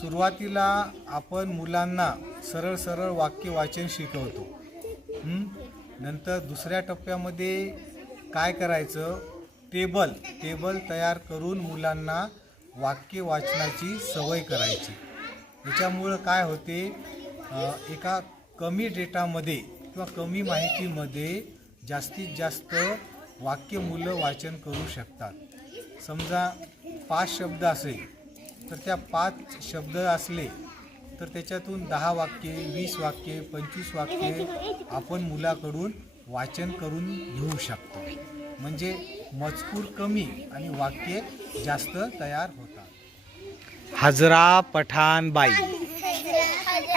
सुरुवातीला आपण मुलांना सरळ सरळ वाक्य वाचन शिकवतो. नंतर दुसऱ्या टप्प्यामध्ये काय करायचं, टेबल तयार करून मुलांना वाक्य वाचनाची सवय करायची. याच्यामुळं काय होते, एका कमी डेटामध्ये किंवा कमी माहितीमध्ये जास्तीत जास्त वाक्य मुलं वाचन करू शकतात. समजा 5 शब्द असेल तर त्या 5 शब्द असले तर त्याच्यातून 10 वाक्ये, 20 वाक्ये, 25 वाक्ये आपण मुलाकडून वाचन करून घेऊ शकतो. म्हणजे मजकूर कमी आणि वाक्ये जास्त तयार होतात. हजरा पठाणबाई.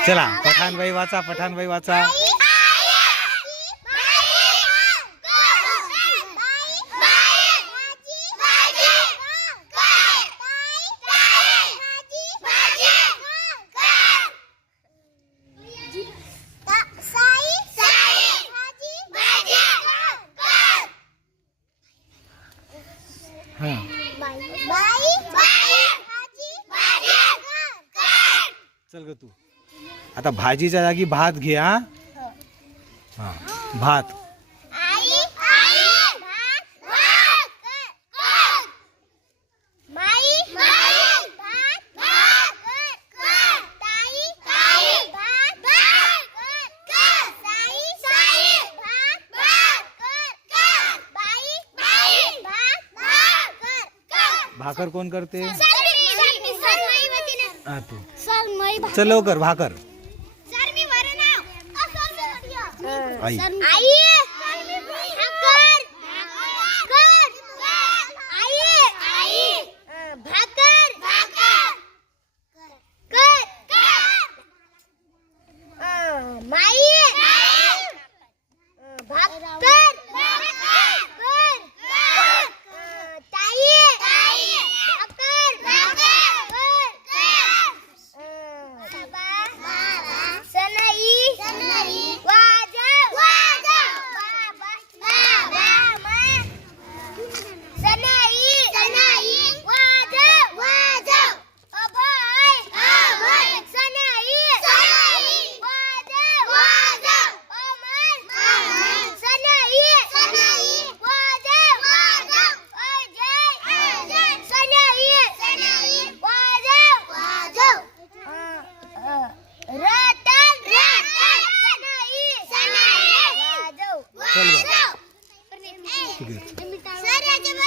चला पठाणबाई वाचा, पठाणबाई वाचा. चल ग तू आता भाजीच्या जागी भात घे. हा भात. भाकर कोण करते? हा तू. चल लवकर भाकर. आई.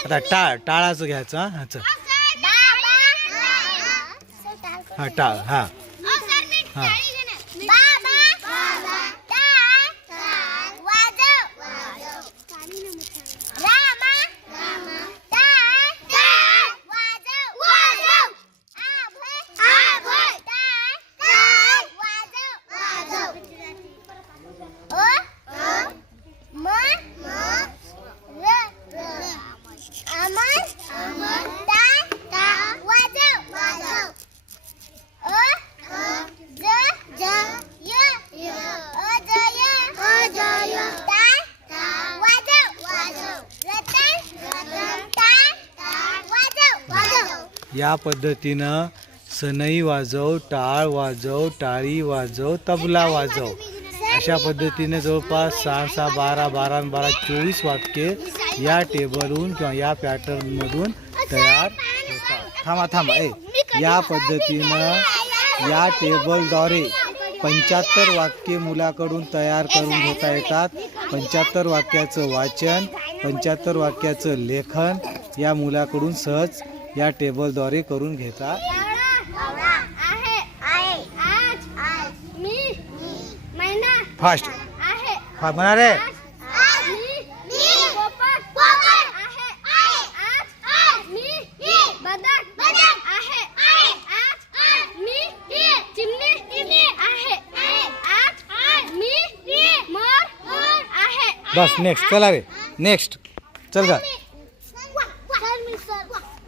आता टाळाचं घ्यायचं. हा टाळ. हा हा या पद्धतीनं सनई वाजव, टाळ वाजव, टाळी वाजव, तबला वाजव, अशा पद्धतीने जवळपास 6, 12, 12, 24 वाक्ये या टेबलहून किंवा या पॅटर्नमधून तयार होतात. थांबा. या पद्धतीनं या टेबलद्वारे 75 वाक्ये मुलाकडून तयार करून घेता येतात. 75 वाक्याचं वाचन, 75 वाक्याचं लेखन या मुलाकडून सहज या टेबलद्वारे करून घेता. फास्ट म्हणा रे. बस नेक्स्ट. चला रे नेक्स्ट. चल का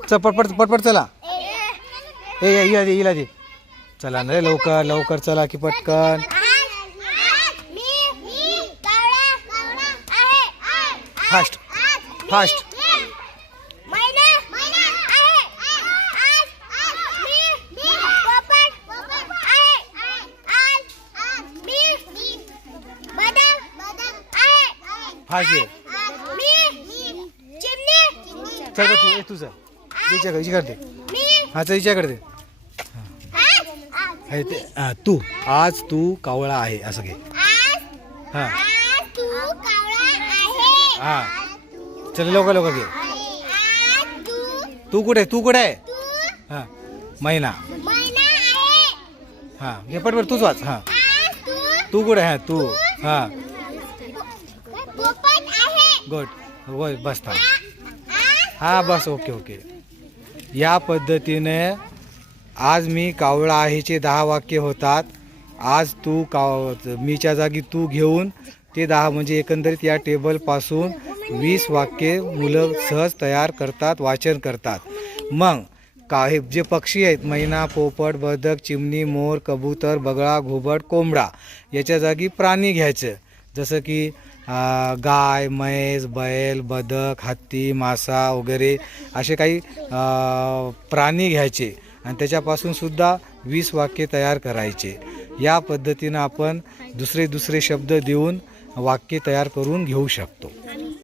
चल पटपट चला. येईल चला ना रे लवकर चला की पटकन. फास्ट. फास्ट घे. चल का तू तू चल हिच्याकडे हा चल हिच्याकडे आहे ते तू आज तू कावळा आहे असं घे. हा हा चल लवकर लवकर घे. तू कुठे आहे हा महिना हा घे पटपट तूच वाच. हा तू कुठे आहे तू हा गुड होय बस थांब. हा बस ओके ओके. या पद्धतीने आज मी कावळा आहेचे 10 वाक्य होतात. आज तू मीच्या जागी तू घेऊन ते 10 म्हणजे एकंदरीत या टेबलपासून 20 वाक्ये मुलं सहज तयार करतात, वाचन करतात. मग काही जे पक्षी आहेत मैना, पोपट, बदक, चिमणी, मोर, कबूतर, बगळा, घुबड, कोंबडा याच्या जागी प्राणी घ्यायचं. जसं की गाय, म्हैस, बैल, बदक, हत्ती, मासा वगैरे असे काही प्राणी घ्यायचे आणि त्याच्यापासून सुद्धा 20 वाक्ये तयार करायचे. या पद्धतीनं आपण दुसरे शब्द देऊन वाक्य तयार करून घेऊ शकतो.